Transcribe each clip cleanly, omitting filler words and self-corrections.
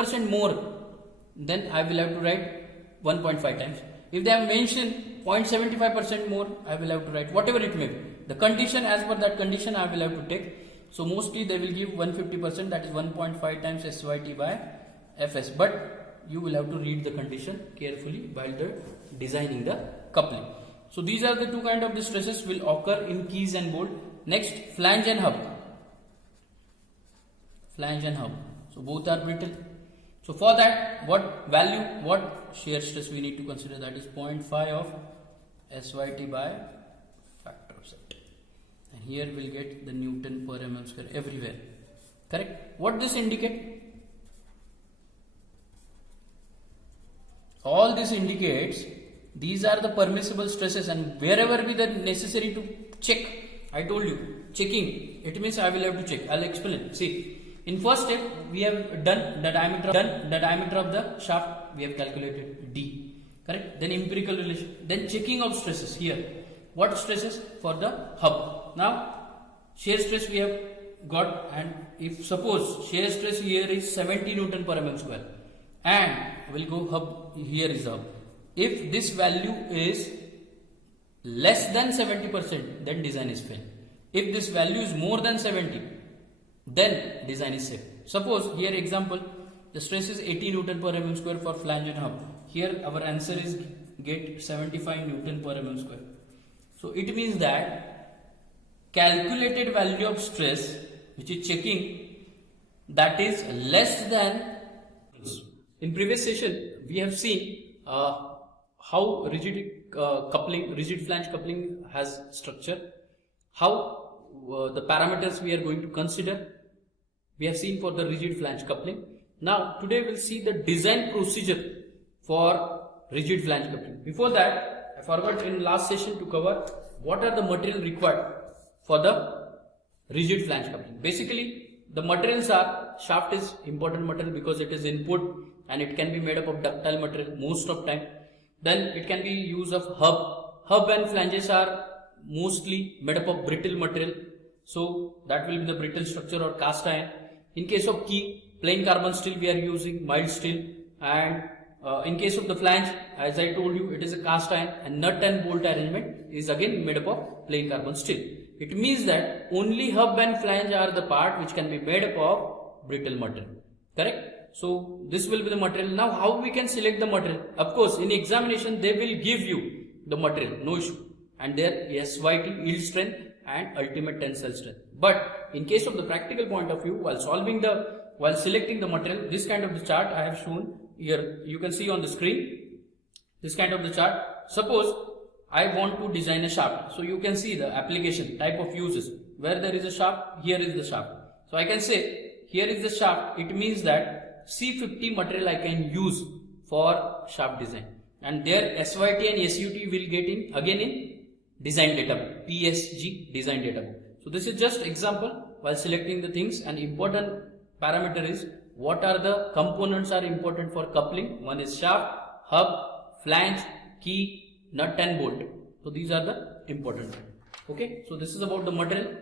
50% more, then I will have to write 1.5 times. If they have mentioned 0.75% more, I will have to write whatever it may be. The condition, as per that condition, I will have to take. So mostly they will give 150%, that is 1.5 times SYT by Fs. But you will have to read the condition carefully while designing the coupling. So these are the two kind of the stresses will occur in keys and bolt. Next, flange and hub. Flange and hub. So both are brittle. So for that, what value, what shear stress we need to consider, that is 0.5 of SYT by factor of set. And here we'll get the Newton per mm square everywhere. Correct? What this indicate? All this indicates these are the permissible stresses, and wherever be the necessary to check. I told you, checking, it means I will have to check. I'll explain. See. In first step, we have done the diameter of the shaft, we have calculated D, correct? Then empirical relation, then checking of stresses here. What stresses? For the hub. Now, shear stress we have got, and if suppose shear stress here is 70 Newton per mm square, and we'll go hub, here is hub. If this value is less than 70%, then design is fail. If this value is more than 70, then design is safe. Suppose here example, the stress is 80 Newton per mm square for flange and hub. Here our answer is get 75 Newton per mm square. So it means that calculated value of stress, which is checking, that is less than. In previous session we have seen how rigid flange coupling has structure, how the parameters we are going to consider. We have seen for the rigid flange coupling. Now today we'll see the design procedure for rigid flange coupling. Before that, I forgot in last session to cover what are the material required for the rigid flange coupling. Basically, the materials are, shaft is important material because it is input and it can be made up of ductile material most of time. Then it can be use of hub. Hub and flanges are mostly made up of brittle material. So that will be the brittle structure or cast iron. In case of key, plain carbon steel we are using, mild steel, and in case of the flange, as I told you, it is a cast iron, and nut and bolt arrangement is again made up of plain carbon steel. It means that only hub and flange are the part which can be made up of brittle material. Correct? So this will be the material. Now how we can select the material? Of course, in examination they will give you the material, no issue, and their SYT, yield strength, and ultimate tensile strength. But in case of the practical point of view, while selecting the material, this kind of the chart I have shown here, you can see on the screen, this kind of the chart. Suppose I want to design a shaft, so you can see the application, type of uses. Where there is a shaft, here is the shaft. So I can say, here is the shaft, it means that C50 material I can use for shaft design. And their SYT and SUT will get in, again in design data book, PSG design data book. So this is just example while selecting the things, and important parameter is what are the components are important for coupling. One is shaft, hub, flange, key, nut and bolt. So these are the important. Okay, so this is about the material.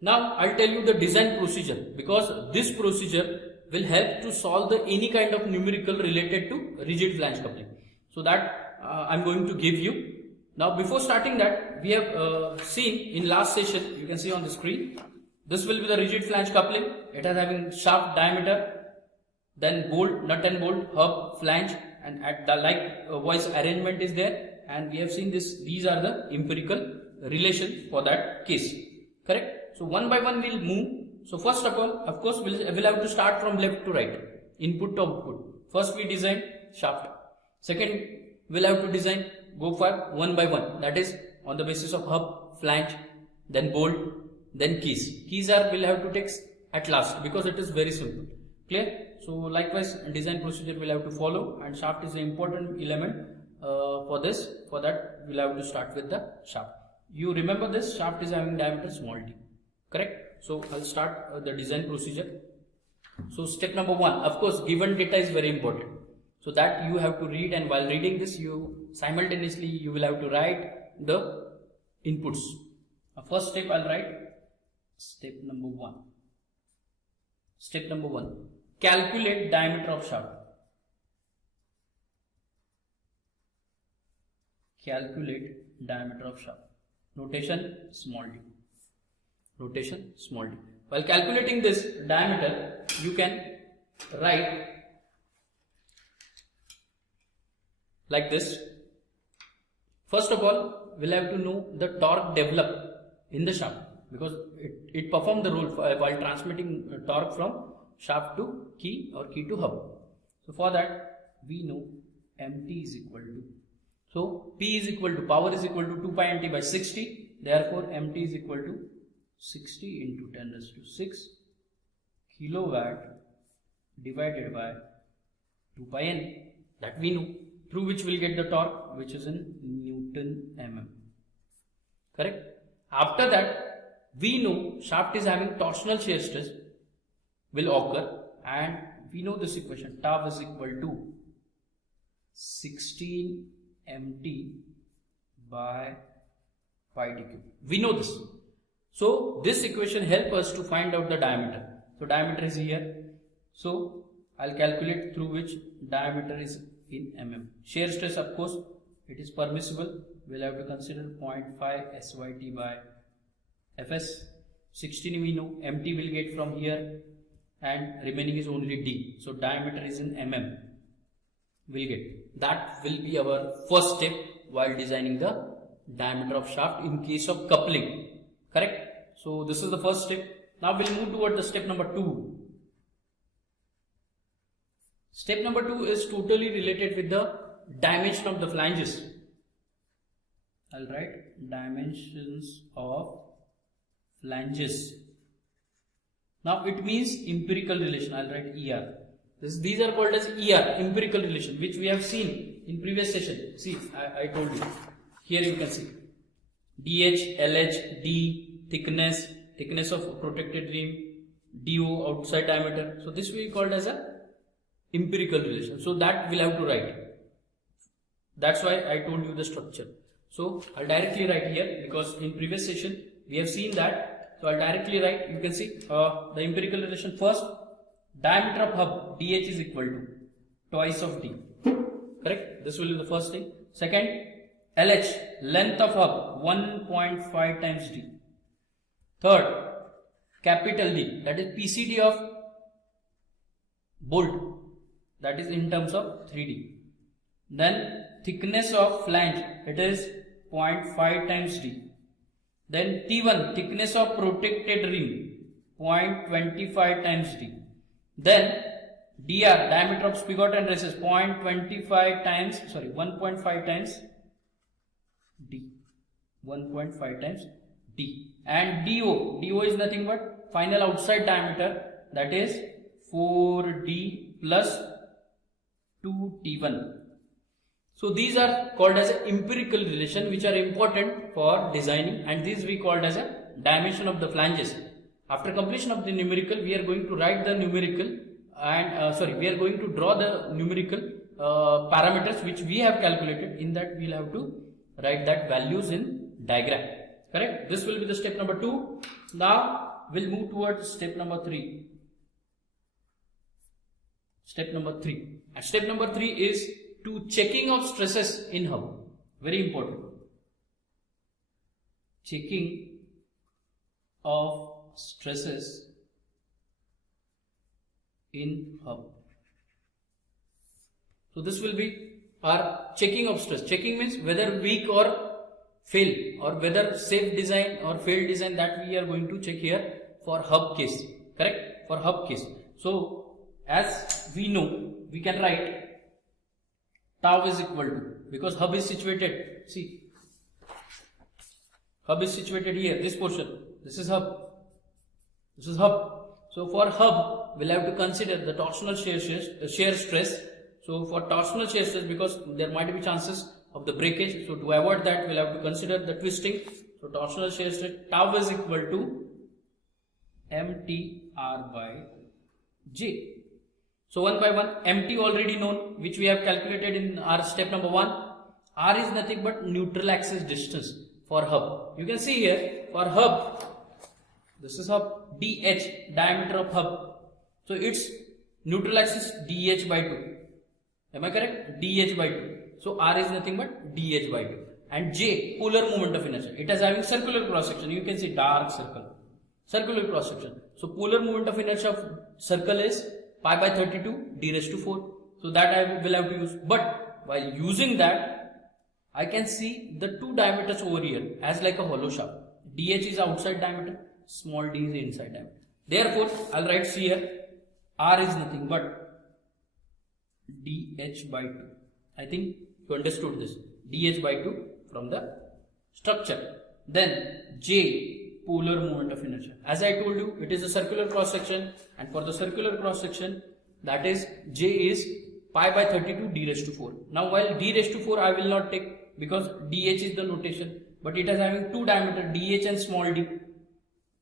Now I'll tell you the design procedure, because this procedure will help to solve any kind of numerical related to rigid flange coupling. So that I'm going to give you. Now before starting that, we have seen in last session, you can see on the screen, this will be the rigid flange coupling. It is having shaft diameter, then bolt, nut and bolt, hub, flange, and at the likewise arrangement is there. And we have seen this, these are the empirical relation for that case. Correct? So one by one we'll move. So first of all, of course, we'll have to start from left to right, input to output. First we design shaft. Second, we'll have to design, go for one by one, that is on the basis of hub, flange, then bolt, then keys. Keys are we'll have to take at last because it is very simple. Clear? So likewise design procedure we'll have to follow, and shaft is an important element for this. For that we'll have to start with the shaft. You remember this shaft is having diameter small d. Correct? So I'll start the design procedure. So step number one, of course given data is very important. So that you have to read, and while reading this you simultaneously you will have to write the inputs. First step I'll write step number one. Step number one. calculate diameter of shaft. Calculate diameter of shaft. Notation small d. Notation small d. While calculating this diameter, you can write like this. First of all, we'll have to know the torque developed in the shaft, because it performs the role while transmitting torque from shaft to key or key to hub. So for that, we know mt is equal to, so P is equal to, power is equal to 2 pi nt by 60. Therefore, mt is equal to 60 into 10 raised to 6 kilowatt divided by 2 pi n, that we know, through which we'll get the torque, which is in Newton mm. Correct? After that, we know shaft is having torsional shear stress will occur, and we know this equation, tau is equal to 16 mt by pi d cube. We know this. So this equation helps us to find out the diameter. So diameter is here. So I'll calculate through which diameter is in mm. Shear stress, of course, it is permissible. We'll have to consider 0.5 SYT by Fs. 16 we know, mt will get from here, and remaining is only d. So diameter is in mm. We'll get. That will be our first step while designing the diameter of shaft in case of coupling. Correct? So this is the first step. Now we'll move toward the step number 2. Step number 2 is totally related with the dimension of the flanges. I'll write dimensions of flanges. Now it means empirical relation. I'll write ER. These are called as ER, empirical relation, which we have seen in previous session. See, I told you. Here you can see DH, LH, D, thickness of protected rim, DO, outside diameter. So this we called as a empirical relation. So that we'll have to write. That's why I told you the structure. So I'll directly write here, because in previous session we have seen that. So I'll directly write. You can see the empirical relation. First, diameter of hub DH is equal to twice of D. Correct? This will be the first thing. Second, LH, length of hub 1.5 times D. Third, capital D, that is PCD of bolt, that is in terms of 3D. Then thickness of flange, it is 0.5 times D. Then T1, thickness of protected rim, 0.25 times D. Then DR, diameter of spigot and races, 1.5 times D. 1.5 times D. And DO is nothing but final outside diameter, that is 4D plus 2T1. So these are called as an empirical relation, which are important for designing, and these we called as a dimension of the flanges. After completion of the numerical, we are going to write the numerical and we are going to draw the numerical parameters which we have calculated. In that we will have to write that values in diagram. Correct? This will be the step number 2. Now we'll move towards step number 3. Step number 3. And step number 3 is to checking of stresses in hub. Very important. Checking of stresses in hub. So this will be our checking of stress. Checking means whether weak or fail, or whether safe design or failed design, that we are going to check here for hub case. Correct? For hub case. So as we know, we can write tau is equal to, because hub is situated, see, hub is situated here, this portion, this is hub, this is hub. So for hub, we'll have to consider the torsional shear stress. So for torsional shear stress, because there might be chances of the breakage, so to avoid that, we'll have to consider the twisting. So torsional shear stress, tau is equal to MTR by J. So one by one, MT already known, which we have calculated in our step number 1. R is nothing but neutral axis distance for hub. You can see here, for hub, this is hub, DH, diameter of hub. So its neutral axis dh by 2. Am I correct? dh by 2. So r is nothing but dh by 2. And j, polar moment of inertia. It is having circular cross section. You can see dark circle. Circular cross section. So polar moment of inertia of circle is pi by 32 d raised to 4. So that I will have to use. But while using that, I can see the two diameters over here as like a hollow shaft. dh is outside diameter, small d is inside diameter. Therefore, I'll write here r is nothing but dh by 2. I think you understood this. dh by 2 from the structure. Then j, polar moment of inertia. As I told you, it is a circular cross section, and for the circular cross section, that is j is pi by 32 d raised to 4. Now while d raised to 4 I will not take because dh is the notation, but it is having two diameter dh and small d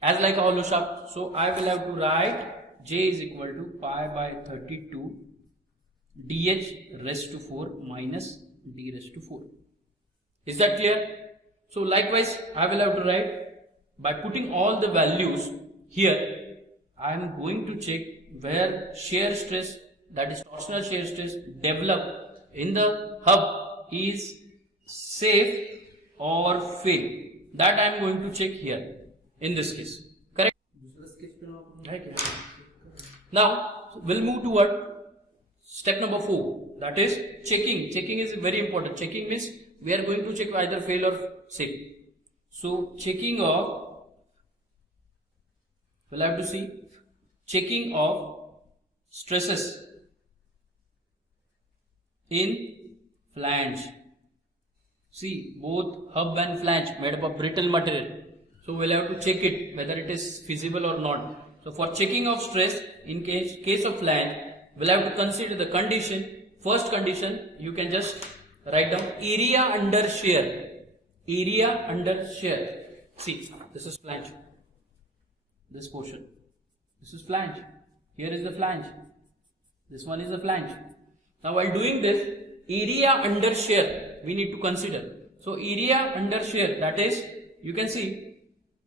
as like a hollow shaft. So I will have to write j is equal to pi by 32 dh raised to 4 minus d raised to 4. Is that clear? So likewise I will have to write by putting all the values here. I am going to check where shear stress, that is torsional shear stress, developed in the hub is safe or fail. That I am going to check here in this case. Correct? Now we'll move toward step number 4, that is checking. Checking is very important. Checking means we are going to check either fail or safe. So checking of, we'll have to see checking of stresses in flange. See, both hub and flange made up of brittle material. So we'll have to check it whether it is feasible or not. So for checking of stress in case of flange, we'll have to consider the condition. First condition, you can just write down area under shear. Area under shear. See, this is flange. This portion. This is flange. Here is the flange. This one is the flange. Now while doing this, area under shear we need to consider. So area under shear, that is, you can see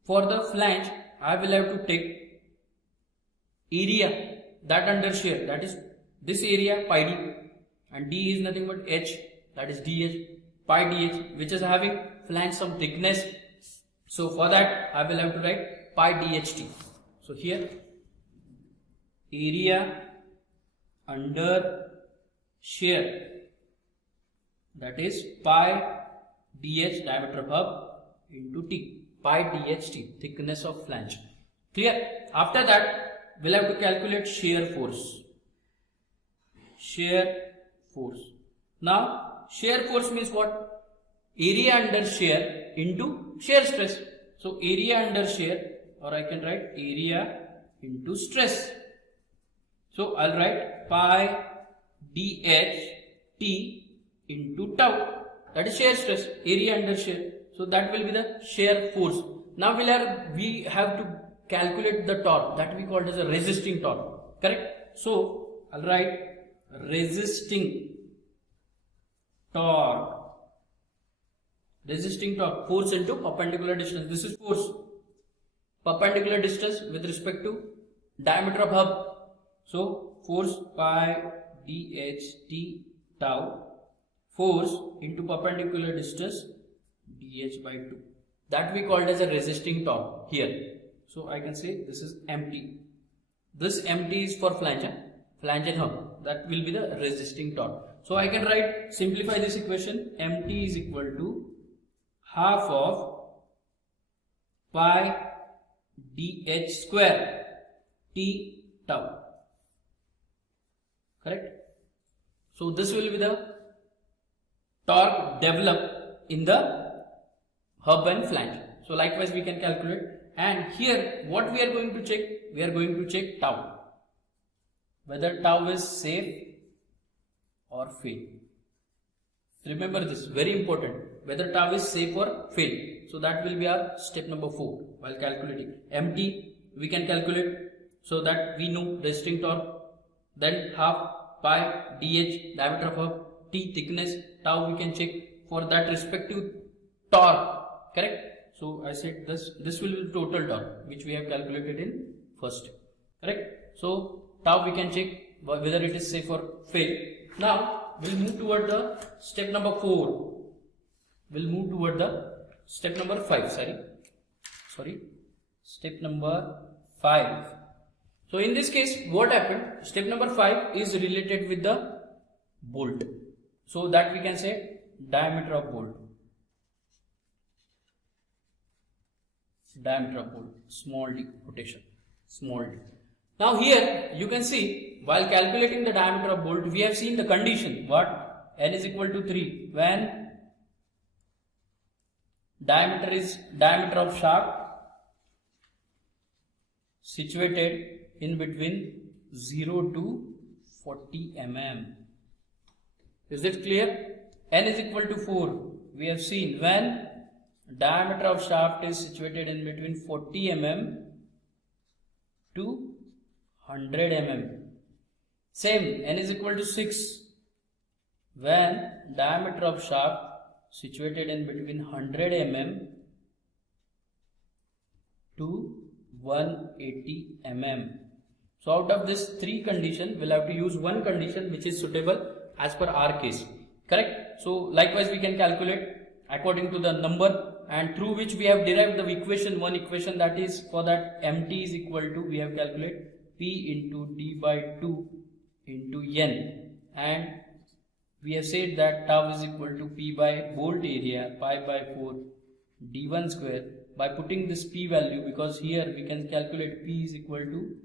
for the flange I will have to take area that under shear, that is this area pi d, and d is nothing but h, that is dh, pi dh, which is having flange some thickness. So for that I will have to write pi dht. So here area under shear, that is pi dh, diameter of hub, into t, pi dht, thickness of flange. Clear? After that we'll have to calculate shear force. Shear force. Now shear force means what? Area under shear into shear stress. So area under shear, or I can write area into stress. So I'll write pi dh t into tau, that is shear stress, area under shear. So that will be the shear force. Now we have to calculate the torque, that we call it as a resisting torque. Correct? So I'll write resisting torque. Resisting torque, force into perpendicular distance. This is force. Perpendicular distance with respect to diameter of hub. So force pi dh t tau, force into perpendicular distance dh by 2. That we called as a resisting torque here. So I can say this is mt. This mt is for flange and hub. That will be the resisting torque. So I can write, simplify this equation, mt is equal to half of pi dh square t tau. Correct? So this will be the torque developed in the hub and flange. So likewise we can calculate, and here what we are going to check? We are going to check tau, whether tau is safe or fail. Remember this, very important, whether tau is safe or fail. So that will be our step number 4 while calculating. mt we can calculate, so that we know resisting torque, then half pi dh, diameter of hub, t thickness, tau we can check for that respective torque. Correct? So I said this will be the total torque which we have calculated in first step. Correct? So tau we can check whether it is safe or fail. Now we'll move toward the step number 4. We'll move toward the step number 5. Step number 5. So in this case, what happened? Step number 5 is related with the bolt. So that we can say diameter of bolt. Diameter of bolt, small d, quotation, small d. Now here you can see, while calculating the diameter of bolt, we have seen the condition, what? N is equal to 3, when diameter of shaft situated in between 0 to 40 mm. Is it clear? N is equal to 4. We have seen when diameter of shaft is situated in between 40 mm to 100 mm. Same, N is equal to 6 when diameter of shaft situated in between 100 mm to 180 mm. So out of this 3 condition, we'll have to use one condition which is suitable as per our case. Correct? So likewise we can calculate according to the number, and through which we have derived the equation, one equation, that is for that mt is equal to, we have calculated P into D by 2 into N, and we have said that tau is equal to P by bolt area pi by 4 D1 square. By putting this P value, because here we can calculate P is equal to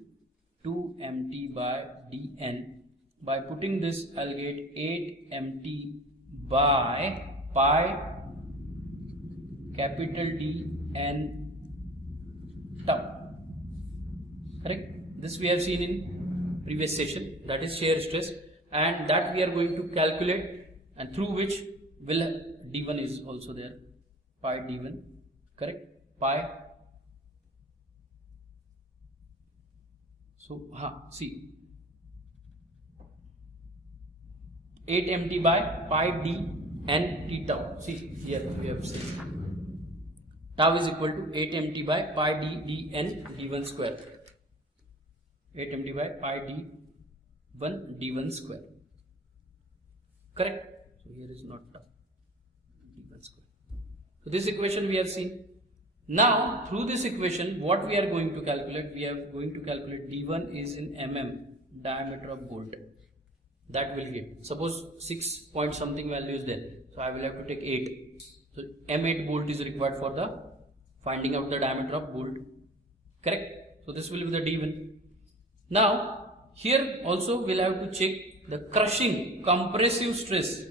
2 mt by Dn. By putting this, I'll get 8 mt by pi capital D N tau. Correct? This we have seen in previous session, that is shear stress, and that we are going to calculate, and through which will D1 is also there, pi D1. Correct? Pi. So see, 8 mt by pi D N T tau. See here we have said tau is equal to 8 mt by pi D N D1 square. 8 mt by pi D1 D1 square. Correct? So here is not tau, D1 square. So this equation we have seen. Now through this equation, what we are going to calculate? We are going to calculate D1 is in mm, diameter of bolt. That will get, suppose 6 point something value is there, so I will have to take 8. So M8 bolt is required for the finding out the diameter of bolt. Correct? So this will be the D1. Now here also we'll have to check the crushing compressive stress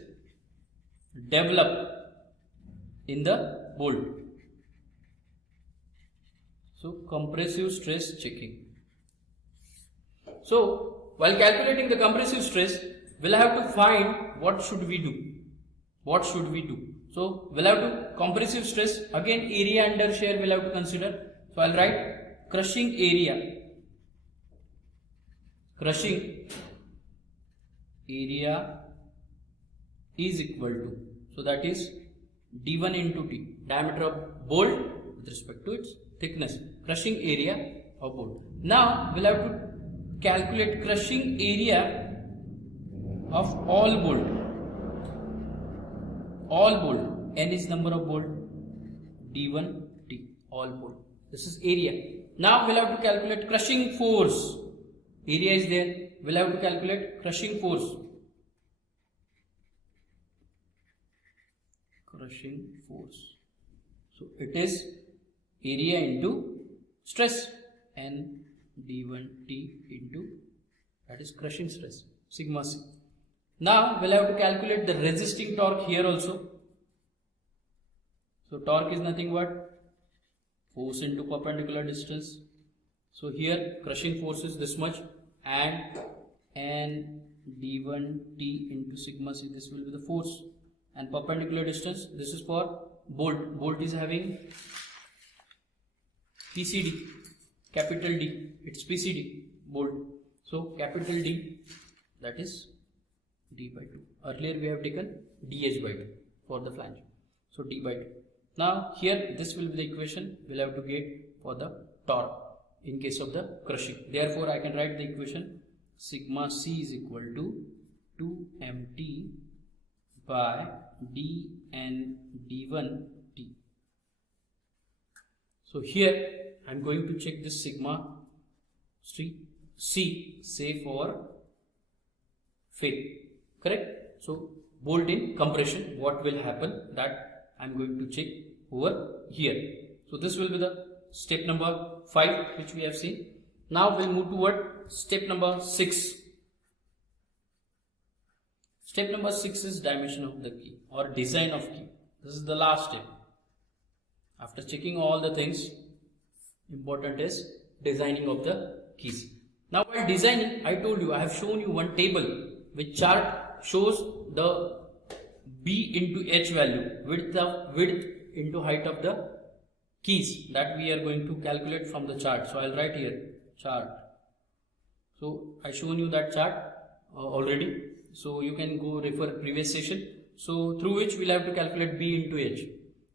developed in the bolt. So compressive stress checking. So while calculating the compressive stress, we'll have to find what should we do. What should we do? So we'll have to compressive stress, again area under shear we'll have to consider. So I'll write crushing area. Crushing area is equal to, so that is D1 into T, diameter of bolt with respect to its thickness, crushing area of bolt. Now we'll have to calculate crushing area of all bolt. All bolt, N is number of bolt, D1 T, all bolt. This is area. Now we'll have to calculate crushing force. Area is there. We'll have to calculate crushing force. Crushing force. So it is area into stress, N D1 T into, that is crushing stress, sigma C. Now we'll have to calculate the resisting torque here also. So torque is nothing but force into perpendicular distance. So here crushing force is this much, and N D1 T into sigma C, this will be the force, and perpendicular distance, this is for bolt. Bolt is having PCD, capital D, it's PCD, bolt. So capital D, that is D by 2. Earlier we have taken DH by 2 for the flange. So D by 2. Now here this will be the equation we'll have to get for the torque in case of the crushing. Therefore I can write the equation sigma C is equal to 2mt by dn d1 t. So here I am going to check this sigma C, say for fail, correct? So bolt in compression, what will happen, that I am going to check over here. So this will be the step number 5 which we have seen. Now we'll move toward step number 6. Step number 6 is dimension of the key or design of key. This is the last step. After checking all the things, important is designing of the keys. Now while designing, I told you, I have shown you one table which chart shows the B into H value, width into height of the keys that we are going to calculate from the chart. So I'll write here chart. So I shown you that chart already. So you can go refer previous session. So through which we'll have to calculate B into H.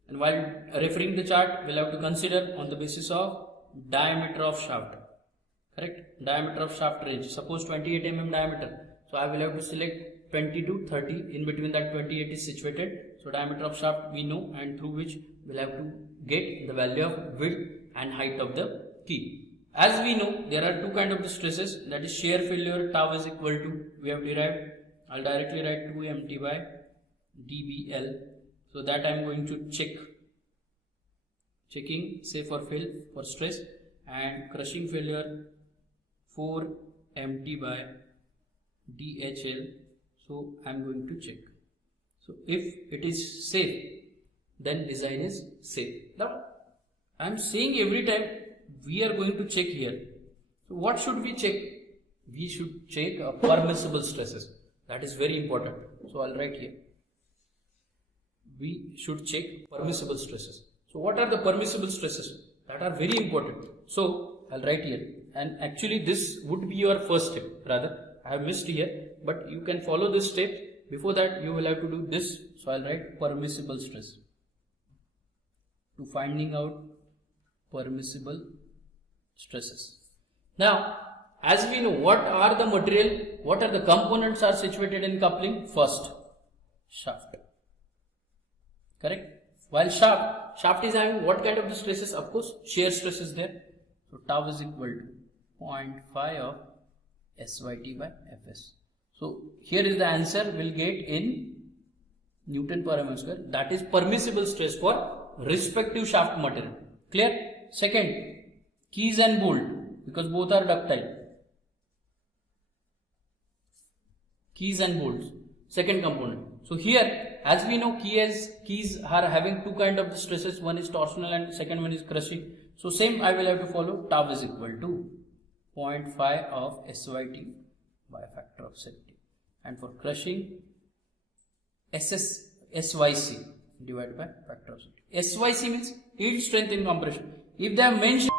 And while referring the chart, we'll have to consider on the basis of diameter of shaft. Correct? Diameter of shaft range. Suppose 28 mm diameter. So I will have to select 20 to 30. In between that 28 is situated. So diameter of shaft we know, and through which we'll have to get the value of width and height of the key. As we know, there are two kinds of stresses, that is shear failure tau is equal to, we have derived, I'll directly write 2mt by dBl. So that I am going to checking say for fail for stress, and crushing failure 4mt by dHl. So I am going to check. So if it is safe, then design is safe. Now I am saying every time we are going to check here. So what should we check? We should check permissible stresses. That is very important. So I'll write here. We should check permissible stresses. So what are the permissible stresses? That are very important. So I'll write here. And actually this would be your first step. Rather, I have missed here. But you can follow this step. Before that you will have to do this. So I'll write permissible stress. To finding out permissible stresses. Now, as we know, what are the material, what are the components are situated in coupling? First, shaft. Correct? While shaft is having what kind of the stresses? Of course, shear stress is there. So tau is equal to 0.5 of SYT by Fs. So here is the answer we'll get in Newton per mm square. That is permissible stress for respective shaft material. Clear? Second, keys and bolt, because both are ductile. Keys and bolts, second component. So here, as we know, keys are having two kind of the stresses. One is torsional and second one is crushing. So same I will have to follow. Tau is equal to 0.5 of SYT by a factor of 70. And for crushing, SYC divided by factor of 70. SYC means yield strength in compression. If they have mentioned